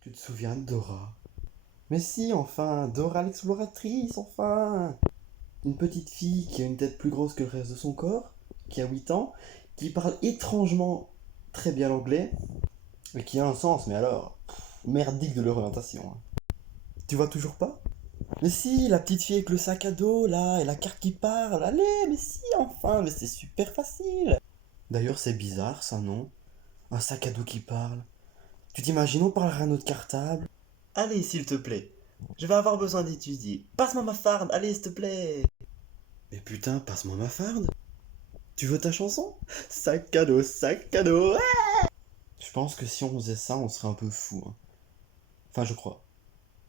Tu te souviens de Dora? Mais si, enfin, Dora l'exploratrice, enfin! Une petite fille qui a une tête plus grosse que le reste de son corps, qui a 8 ans, qui parle étrangement très bien l'anglais, mais qui a un sens, mais alors, merdique de l'orientation, hein. Tu vois toujours pas? Mais si, la petite fille avec le sac à dos, là, et la carte qui parle, allez, mais si, enfin, mais c'est super facile! D'ailleurs, c'est bizarre, ça, non? Un sac à dos qui parle. Tu t'imagines, on parlerait à notre cartable? Allez, s'il te plaît. Je vais avoir besoin d'étudier. Passe-moi ma farde, allez, s'il te plaît. Mais putain, passe-moi ma farde. Tu veux ta chanson? Sac à dos, ouais. Je pense que si on faisait ça, on serait un peu fou, hein. Enfin, je crois.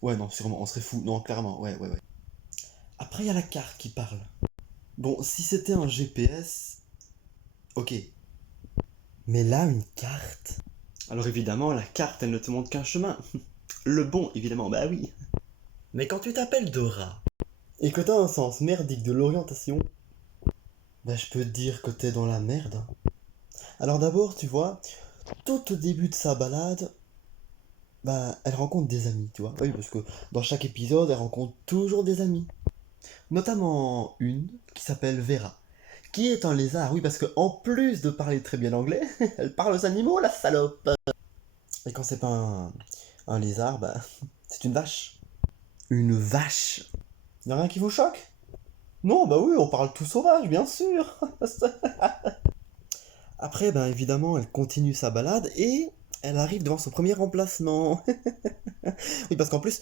Ouais, non, sûrement, on serait fou. Non, clairement, ouais. Après, il y a la carte qui parle. Bon, si c'était un GPS, ok. Mais là, une carte. Alors évidemment, la carte, elle ne te montre qu'un chemin. Le bon, évidemment, bah oui. Mais quand tu t'appelles Dora, et que t'as un sens merdique de l'orientation, bah je peux te dire que t'es dans la merde, hein. Alors d'abord, tu vois, tout au début de sa balade, bah elle rencontre des amis, tu vois. Oui, parce que dans chaque épisode, elle rencontre toujours des amis. Notamment une qui s'appelle Vera, qui est un lézard, oui, parce que en plus de parler très bien anglais, elle parle aux animaux, la salope. Et quand c'est pas un lézard, bah c'est une vache. Une vache. Y'a rien qui vous choque? Non, bah oui, on parle tout sauvage, bien sûr. Après, ben évidemment, elle continue sa balade et elle arrive devant son premier emplacement. Oui, parce qu'en plus,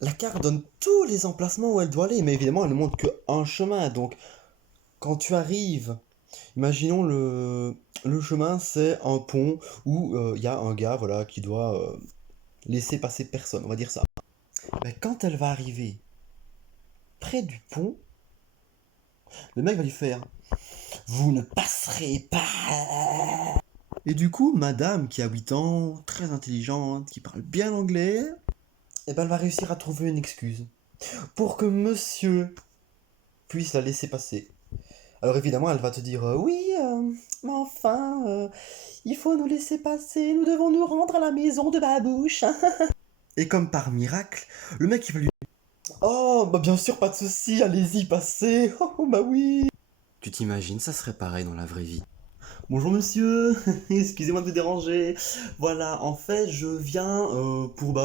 la carte donne tous les emplacements où elle doit aller, mais évidemment, elle ne montre qu'un chemin. Donc, quand tu arrives, imaginons le chemin, c'est un pont où il y a un gars, voilà, qui doit laisser passer personne, on va dire ça. Mais quand elle va arriver près du pont, le mec va lui faire: vous ne passerez pas. Et du coup, madame qui a 8 ans, très intelligente, qui parle bien l'anglais, eh ben elle va réussir à trouver une excuse pour que monsieur puisse la laisser passer. Alors évidemment, elle va te dire oui, mais enfin, il faut nous laisser passer, nous devons nous rendre à la maison de Babouche. Et comme par miracle, le mec il va lui dire: oh, bah bien sûr, pas de souci, allez-y, passez. Oh, bah oui. Tu t'imagines, ça serait pareil dans la vraie vie. Bonjour monsieur, excusez-moi de vous déranger. Voilà, en fait, je viens pour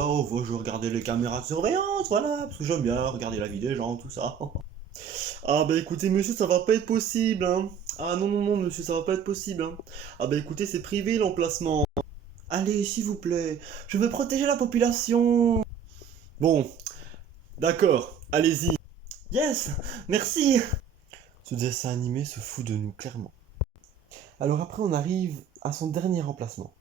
je regardais les caméras de surveillance, voilà, parce que j'aime bien regarder la vie des gens, tout ça. Ah bah écoutez monsieur, ça va pas être possible, hein. Ah non monsieur, ça va pas être possible, hein. Ah bah écoutez, c'est privé l'emplacement. Allez, s'il vous plaît, je veux protéger la population. Bon, d'accord, allez-y. Yes, merci. Ce dessin animé se fout de nous, clairement. Alors après, on arrive à son dernier emplacement.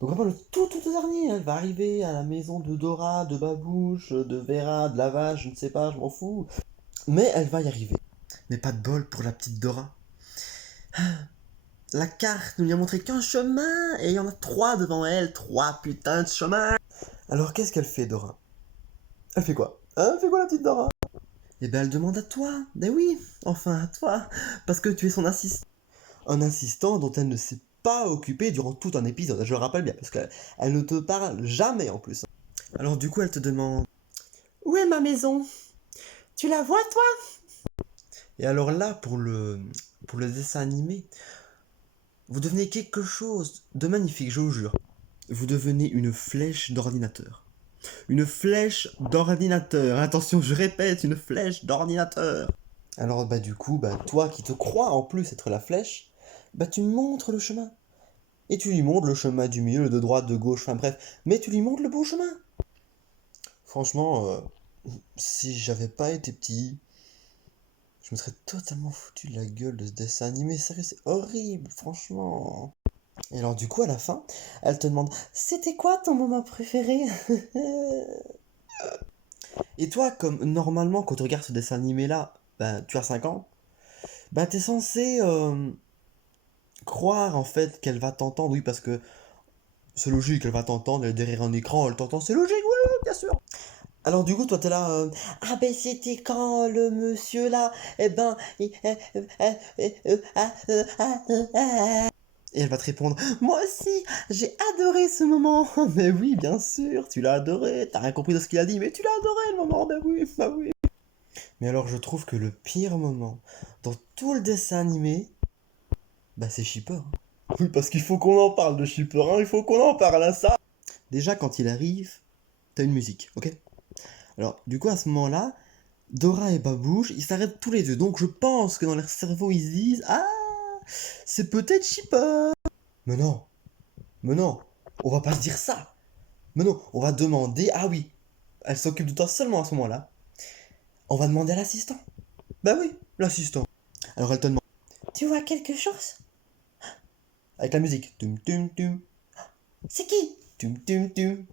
Donc vraiment le tout dernier, elle va arriver à la maison de Dora, de Babouche, de Vera, de la vache, je ne sais pas, je m'en fous. Mais elle va y arriver. Mais pas de bol pour la petite Dora. La carte ne lui a montré qu'un chemin et il y en a 3 devant elle, 3 putains de chemins. Alors qu'est-ce qu'elle fait, Dora? Elle fait quoi? Hein, elle fait quoi la petite Dora? Eh ben elle demande à toi. Ben oui, enfin à toi, parce que tu es son assistant. Un assistant dont elle ne s'est pas occupée durant tout un épisode, je le rappelle bien, parce qu'elle ne te parle jamais en plus. Alors du coup, elle te demande: où est ma maison? Tu la vois, toi? Et alors là, pour le dessin animé, vous devenez quelque chose de magnifique, je vous jure. Vous devenez une flèche d'ordinateur. Une flèche d'ordinateur. Attention, je répète, une flèche d'ordinateur. Alors bah du coup, bah toi qui te crois en plus être la flèche, bah tu montres le chemin. Et tu lui montres le chemin du milieu, de droite, de gauche, enfin bref, mais tu lui montres le bon chemin. Franchement, si j'avais pas été petit, je me serais totalement foutu de la gueule de ce dessin animé. Sérieux, c'est horrible, franchement. Et alors du coup, à la fin, elle te demande: c'était quoi ton moment préféré? Et toi, comme normalement, quand tu regardes ce dessin animé-là, ben, tu as 5 ans, ben t'es censé croire en fait qu'elle va t'entendre, oui, parce que c'est logique, elle va t'entendre, elle est derrière un écran, elle t'entend, c'est logique, oui, oui, bien sûr. Alors du coup, toi, t'es là, ah ben c'était quand le monsieur là, eh ben, Et elle va te répondre, moi aussi, j'ai adoré ce moment. Mais oui, bien sûr, tu l'as adoré. T'as rien compris de ce qu'il a dit, mais tu l'as adoré le moment. Ben oui, bah oui. Mais alors, je trouve que le pire moment dans tout le dessin animé, bah c'est Shipper. Oui, parce qu'il faut qu'on en parle de Shipper, hein. Il faut qu'on en parle à ça. Déjà, quand il arrive, t'as une musique, ok? Alors, du coup, à ce moment-là, Dora et Babouche, ils s'arrêtent tous les deux. Donc, je pense que dans leur cerveau, ils se disent, ah, c'est peut-être Shipper. Mais non, mais non, on va pas se dire ça. Mais non, on va demander, ah oui, elle s'occupe de toi seulement à ce moment-là. On va demander à l'assistant. Bah oui, l'assistant. Alors elle te demande, tu vois quelque chose? Avec la musique. Tum tum tum. C'est qui? Tum tum tum.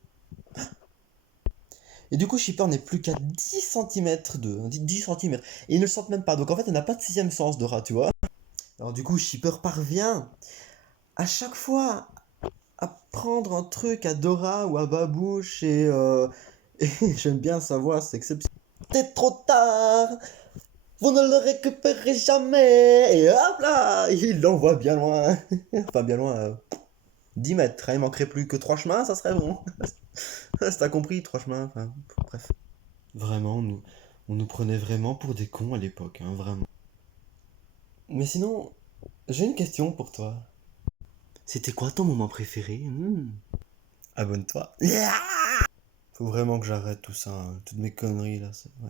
Et du coup, Shipper n'est plus qu'à 10 centimètres de... 10 centimètres. Et ils ne le sentent même pas. Donc en fait, elle n'a pas de sixième sens de rat, tu vois. Alors du coup, Shipper parvient à chaque fois à prendre un truc à Dora ou à Babouche et j'aime bien sa voix, c'est exceptionnel. C'est trop tard, vous ne le récupérez jamais. Et hop là, il l'envoie bien loin. Enfin bien loin, 10 mètres. Il manquerait plus que 3 chemins, ça serait bon. Si t'as compris, 3 chemins, enfin bref. Vraiment, on nous prenait vraiment pour des cons à l'époque, hein, vraiment. Mais sinon, j'ai une question pour toi. C'était quoi ton moment préféré? Abonne-toi. Faut vraiment que j'arrête tout ça, hein, toutes mes conneries là. Ouais.